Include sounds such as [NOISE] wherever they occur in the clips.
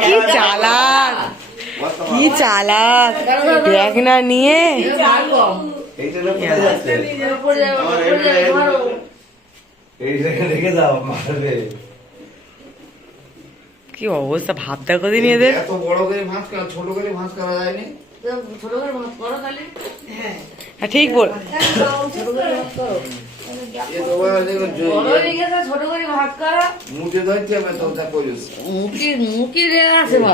কি চালাক কি চালাক ব্যাগ না নিয়ে কি অবস্থা ভাব দেখো দিন এদের এত বড় করে ভাঁজ করা ছোট করে ভাঁজ করা যায়নি ছোট করে করো হ্যাঁ ঠিক বল ছোট করে ভাত করো না?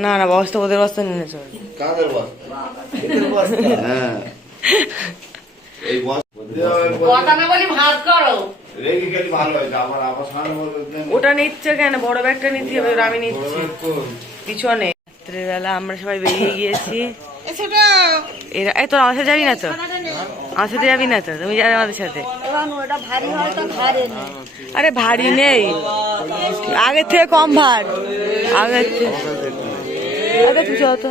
না না বস্তা ওদের বস্তা নিয়ে চল কাদের বস্তা? [LAUGHS] হ্যাঁ। এই কথা না বলি ভাত করো। ওটা নিচ্ছে কেন? বড় ব্যাগটা নিতে হবে আমি নিচ্ছি। পিছনে। রাত্রেবেলা আমরা সবাই বেরিয়ে গিয়েছি। এরা এই তোর আমার সাথে যাবি না তো? আমার সাথে যাবি না তো? তুমি যাবে আমাদের সাথে। আরে ভারী নেই। আগের থেকে কম ভার। আগের থেকে তুই চল তো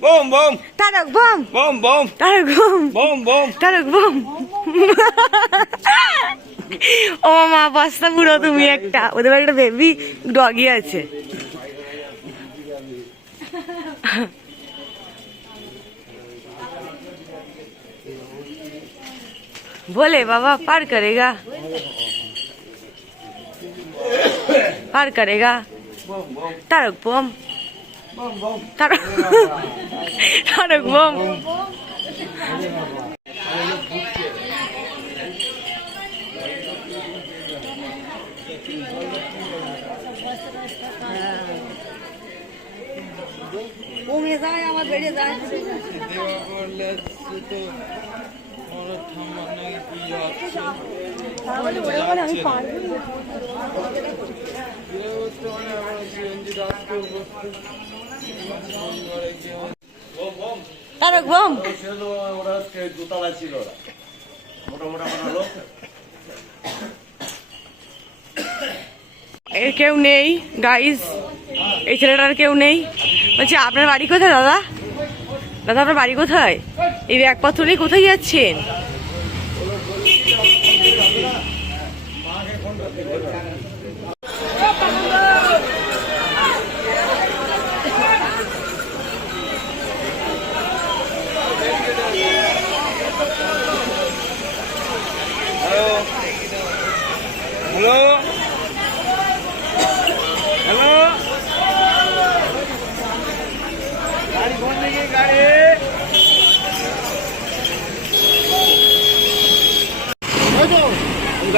বম বম। তারক বম। বম বম। তারক বম। বম বম। তারক বম। ও মা বস্তা পুরো তুমি একটা। ওদের একটা বেবি ডগি আছে। बोले बाबा पार करेगा पार करेगा तारक बम तारक तारक बम কমে যায় আবার বেড়ে যায় তারক ছিল মোটা এর কেউ নেই গাইস এই ছেলেটার কেউ নেই। বলছি, আপনার বাড়ি কোথায়, দাদা? দাদা আপনার বাড়ি কোথায়? এই ব্যাগপত্র নিয়ে কোথায় যাচ্ছেন? হ্যালো হ্যালো গাড়ি কোন দিকে গাড়ি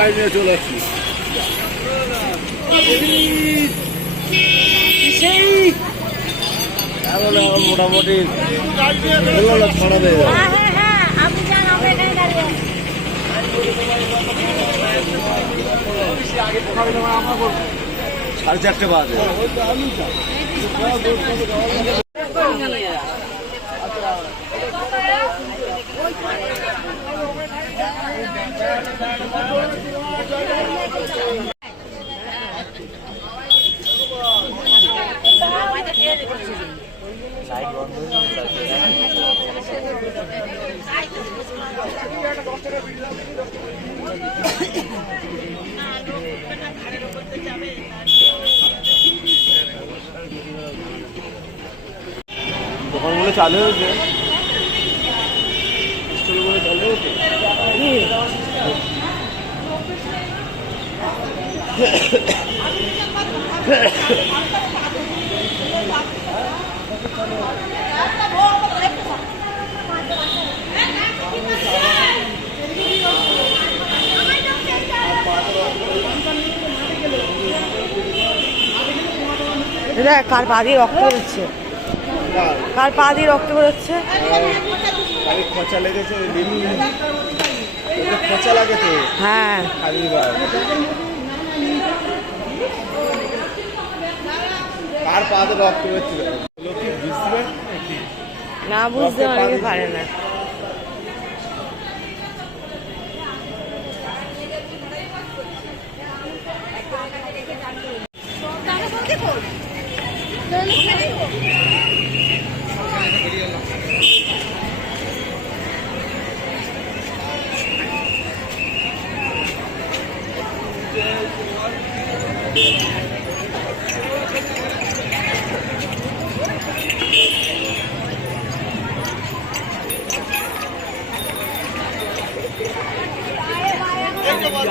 গাড়ি নিয়ে চলে আসছি। মোটামুটি ষোলো লাখ সাড়ে চারটে বাজে। দশ দোকানগুলো চালু হয়েছে। চালু হয়েছে কার বাড়ি রক্ত বেরোচ্ছে কার পা দিয়ে রক্ত বেরোচ্ছে? আরে খোঁচা লেগেছে? লিলু ওকে খোঁচা লাগে তো? হ্যাঁ। বার কার পাতে রক্ত বেরোচ্ছিল না বুঝতে অনেকে পারে না।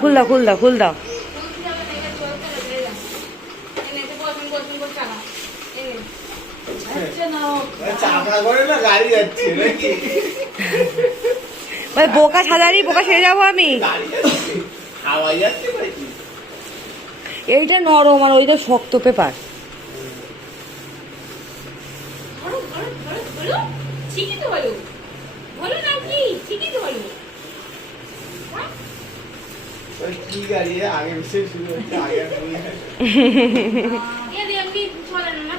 খুল দাও, খুল বোকা সাজারি বোকা সেরে যাব আমি। এইটা নরম আর ওইটা শক্ত পেপার। ঠিকই তো বলো। বলো না কি, ঠিকই তো বলো। ওই কি গাড়ি? আগে শুরু হচ্ছে আগে [LAUGHS]